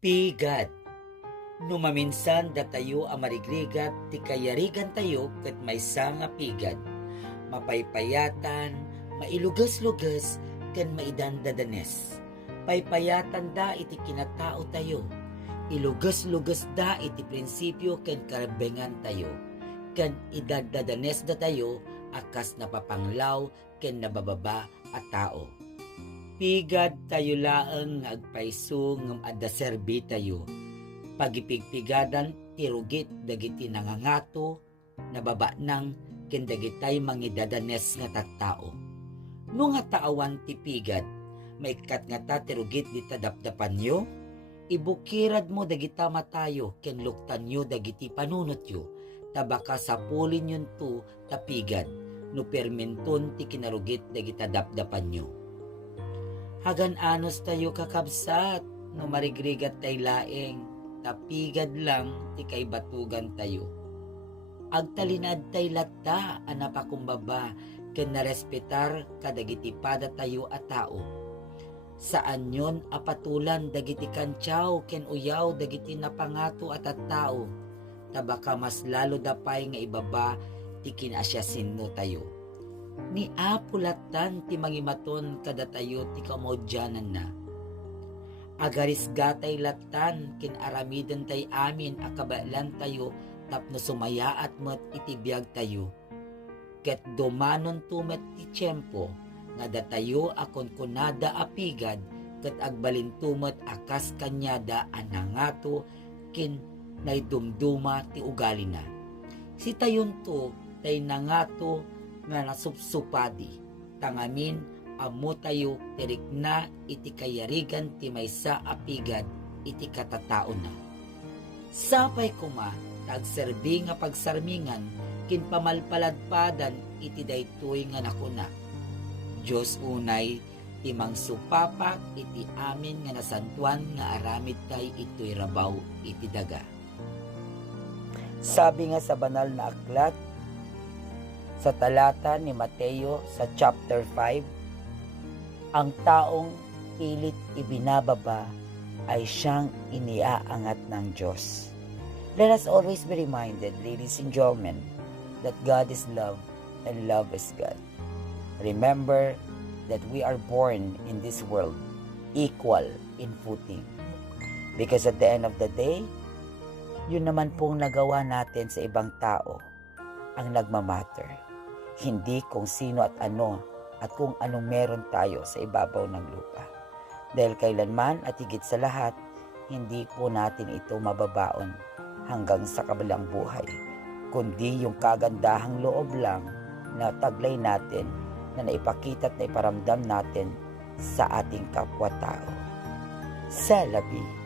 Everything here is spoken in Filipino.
Pigad. Numaminsan datayo a marigrigat ti kayarigan tayo ket maysa nga pigad. Mapaypayatan, mailugas-lugas, ken maidandadanes. Paypayatan da iti kinatao tayo. Ilugas-lugas da iti prinsipyo ken karabengan tayo. Ken idadadanes da tayo akas napapanglaw ken nabababa a tao. Pigad tayo laeng nga agpayso ngem adda serbi tayo. Pagipigpigadan tirugit dagiti nangangato, nababa nang ken dagitay mangidadanes nga tattao. No nga taawan ti pigad, maikat nga ta tirugit di tadapdapan nyo, ibukirad mo dagita matayo ken luktan nyo dagiti panunot yo, tabaka sapulin yun to tapigad, no permenton ti kinarugit dagita dapdapan nyo. Hagan anos tayo kakabsat, no marigrigat tay laeng, tapigad lang ti kay batugan tayo. Agtalinad tay latta anapakumbaba ken narespetar kadagiti pada tayo a tao. Saan yon apatulan dagiti kantyaw ken uyaw dagiti napangato at tao. Tabaka mas lalo dapay nga ibaba ti kinasyasinno tayo. Ni apulatan ti mangimaton kada tayo ti kamodyanan na. Agaris gatay latan kin aramiden tay amin akabalan tayo tapno sumayaat met itibiyag tayo. Ket dumanon tumet ti tiyempo nga datayo akon kunada apigad ket agbalin tumet akas kanyada anangato kin naidumduma ti ugali na. Si tayon to tay nangato nga nasupsupadi tangamin amo tayo tirik na iti kayarigan ti maysa apigad iti katatao na. Sapay kuma tagserbi nga pagsarmingan kin pamalpaladpadan iti daytoy nga nakuna. Diyos unay ti mangsupapak iti amin nga nasantuan nga aramid tay ito'y rabaw iti daga. Sabi nga sa banal na aklat sa talata ni Mateo sa chapter 5, ang taong pilit ibinababa ay siyang iniaangat ng Diyos. Let us always be reminded, ladies and gentlemen, that God is love and love is God. Remember that we are born in this world equal in footing. Because at the end of the day, yun naman pong nagawa natin sa ibang tao ang nagmamatter. Hindi kung sino at ano at kung anong meron tayo sa ibabaw ng lupa. Dahil kailanman at higit sa lahat, hindi po natin ito mababaon hanggang sa kabilang buhay, kundi yung kagandahang loob lang na taglay natin na naipakita at naiparamdam natin sa ating kapwa-tao. Salabi.